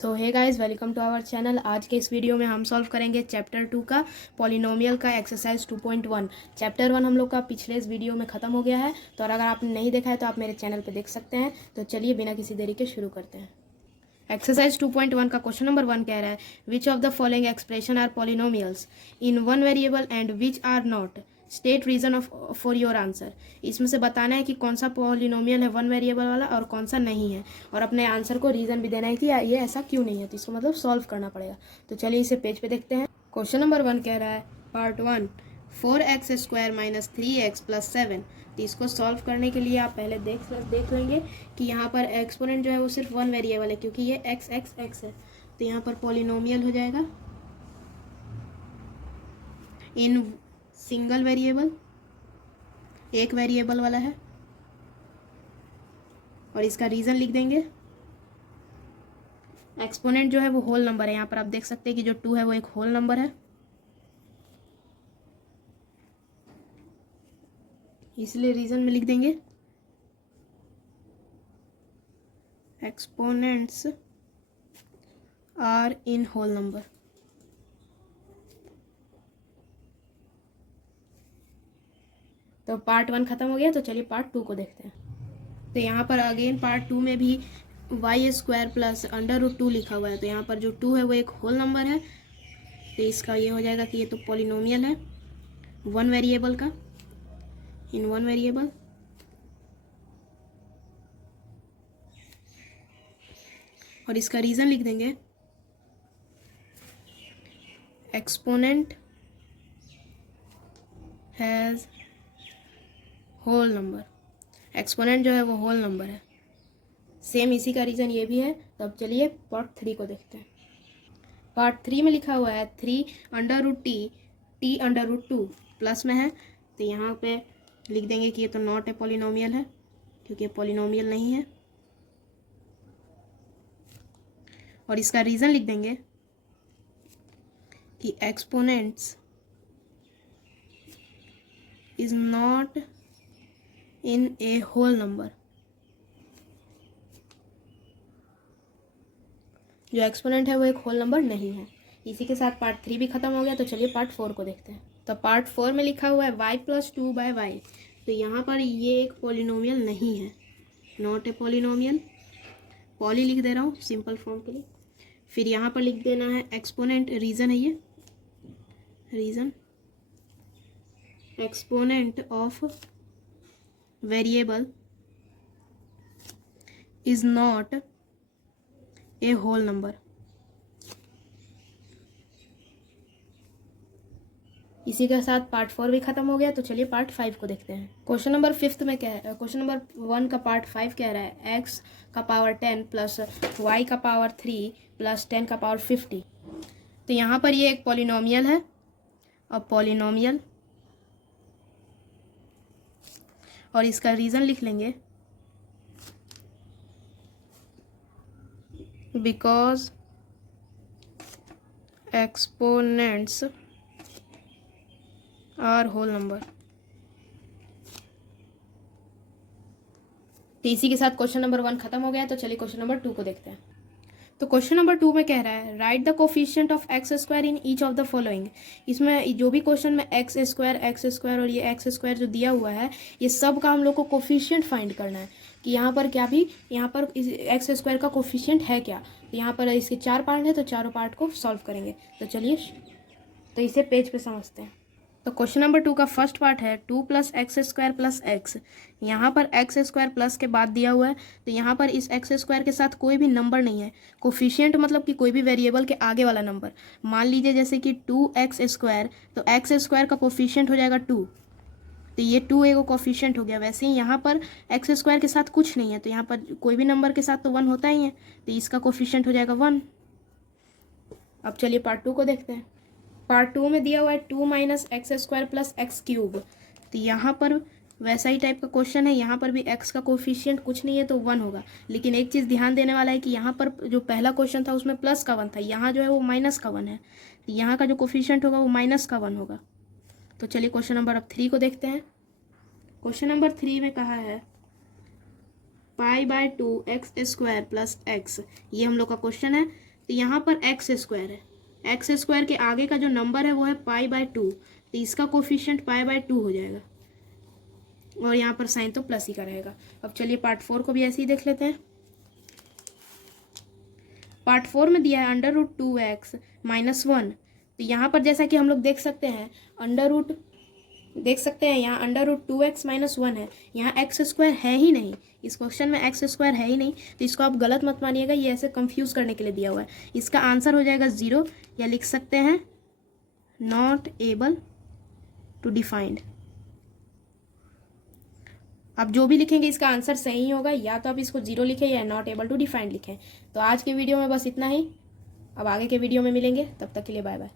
तो hey guys, welcome to our channel. आज के इस वीडियो में हम सॉल्व करेंगे चैप्टर 2 का पॉलिनोमियल का एक्सरसाइज 2.1। चैप्टर 1 हम लोग का पिछले इस वीडियो में ख़त्म हो गया है, तो अगर आपने नहीं देखा है तो आप मेरे चैनल पे देख सकते हैं। तो चलिए बिना किसी देरी के शुरू करते हैं। एक्सरसाइज 2.1 का क्वेश्चन नंबर 1 कह रहा है which of the following expression are polynomials in one variable and which are not, state reason of for your answer. इसमें से बताना है कि कौन सा पॉलिनोमियल है वन वेरिएबल वाला और कौन सा नहीं है, और अपने आंसर को रीजन भी देना है कि ये ऐसा क्यों नहीं है। तो इसको मतलब सॉल्व करना पड़ेगा। तो चलिए इसे पेज पे देखते हैं। क्वेश्चन नंबर 1 कह रहा है पार्ट 1 4x² - 3x + 7। तो इसको सॉल्व करने के लिए आप पहले देख लेंगे कि यहाँ पर एक्सपोनेंट जो है वो सिर्फ वन वेरिएबल है, क्योंकि ये x है। तो यहाँ पर पॉलिनोमियल हो जाएगा इन सिंगल वेरिएबल, एक वेरिएबल वाला है, और इसका रीजन लिख देंगे। एक्सपोनेंट जो है वो होल नंबर है। यहाँ पर आप देख सकते हैं कि जो 2 है वो एक होल नंबर है, इसलिए रीजन में लिख देंगे exponents are in whole number. तो पार्ट 1 खत्म हो गया। तो चलिए पार्ट 2 को देखते हैं। तो यहाँ पर अगेन पार्ट 2 में भी y² + √2 लिखा हुआ है। तो यहाँ पर जो 2 है वो एक होल नंबर है, तो इसका ये हो जाएगा कि ये तो पॉलिनोमियल है वन वेरिएबल का, इन वन वेरिएबल। और इसका रीजन लिख देंगे exponent has whole number. Exponent जो है वो होल नंबर है, सेम इसी का रीजन ये भी है। तो अब चलिए पार्ट 3 को देखते हैं। पार्ट 3 में लिखा हुआ है 3 √t प्लस में है। तो यहाँ पे लिख देंगे कि ये तो नॉट ए पॉलिनोमियल है, क्योंकि ये पॉलिनोमियल नहीं है। और इसका रीजन लिख देंगे कि exponents is not in a whole number. जो एक्सपोनेंट है वो एक होल नंबर नहीं है। इसी के साथ पार्ट 3 भी खत्म हो गया। तो चलिए पार्ट 4 को देखते हैं। तो पार्ट 4 में लिखा हुआ है y + 2/y। तो यहाँ पर ये एक पॉलिनोमियल नहीं है, नॉट ए पॉलिनोमियल। पॉली लिख दे रहा हूँ सिंपल फॉर्म के लिए। फिर यहाँ पर लिख देना है एक्सपोनेंट, रीजन है ये, reason exponent of variable is not a whole number. इसी के साथ पार्ट 4 भी खत्म हो गया। तो चलिए पार्ट 5 को देखते हैं। क्वेश्चन नंबर 5 में क्या है, क्वेश्चन नंबर 1 का पार्ट 5 कह रहा है x का पावर 10 + y का पावर 3 + 10 का पावर 50। तो यहाँ पर ये एक पॉलिनोमियल है। अब पॉलिनोमियल, और इसका रीजन लिख लेंगे because exponents are whole number. तो इसी के साथ क्वेश्चन नंबर 1 खत्म हो गया। तो चलिए क्वेश्चन नंबर 2 को देखते हैं। तो क्वेश्चन नंबर 2 में कह रहा है right the coefficient of x² in each of the following. इसमें जो भी क्वेश्चन में x² और ये x² जो दिया हुआ है, ये सब का हम लोग को कोफिशिएंट फाइंड करना है कि यहाँ पर क्या भी, यहाँ पर x² का कोफिशिएंट है क्या। तो यहाँ पर इसके 4 पार्ट है, तो चारों पार्ट को सॉल्व करेंगे। तो चलिए तो इसे पेज पे समझते हैं। तो क्वेश्चन नंबर 2 का फर्स्ट पार्ट है 2 + x² + x। यहाँ पर x² प्लस के बाद दिया हुआ है, तो यहाँ पर इस x² के साथ कोई भी नंबर नहीं है। कोफिशिएंट मतलब कि कोई भी वेरिएबल के आगे वाला नंबर। मान लीजिए जैसे कि 2x², तो x² का कोफिशिएंट हो जाएगा 2। तो ये 2 एगो कोफिशिएंट हो गया। वैसे ही यहाँ पर x² के साथ कुछ नहीं है, तो यहाँ पर कोई भी नंबर के साथ तो 1 होता ही है, तो इसका कोफिशिएंट हो जाएगा 1। अब चलिए पार्ट 2 को देखते हैं। पार्ट 2 में दिया हुआ है 2 - x² + x³। तो यहाँ पर वैसा ही टाइप का क्वेश्चन है। यहाँ पर भी x का कोफिशिएंट कुछ नहीं है, तो 1 होगा। लेकिन एक चीज़ ध्यान देने वाला है कि यहाँ पर जो पहला क्वेश्चन था उसमें प्लस का 1 था, यहाँ जो है वो माइनस का 1 है। तो यहाँ का जो कोफिशिएंट होगा वो माइनस का 1 होगा। तो चलिए क्वेश्चन नंबर अब 3 को देखते हैं। क्वेश्चन नंबर 3 में कहा है π/2 x² + x। ये हम लोग का क्वेश्चन है। तो यहाँ पर एक्स स्क्वायर है, एक्स स्क्वायर के आगे का जो नंबर है वो है π/2, तो इसका कोफिशिएंट π/2 हो जाएगा, और यहाँ पर साइन तो प्लस ही का रहेगा। अब चलिए पार्ट 4 को भी ऐसे ही देख लेते हैं। पार्ट 4 में दिया है √2x - 1, तो यहाँ पर जैसा कि हम लोग देख सकते हैं यहाँ √2x - 1 है, यहाँ एक्स स्क्वायर है ही नहीं, इस क्वेश्चन में एक्स स्क्वायर है ही नहीं, तो इसको आप गलत मत मानिएगा, ये ऐसे कंफ्यूज करने के लिए दिया हुआ है। इसका आंसर हो जाएगा 0, या लिख सकते हैं नॉट एबल टू डिफाइंड। आप जो भी लिखेंगे इसका आंसर सही होगा, या तो आप इसको 0 लिखें या नॉट एबल टू डिफाइंड लिखें। तो आज के वीडियो में बस इतना ही, अब आगे के वीडियो में मिलेंगे, तब तक के लिए बाय बाय।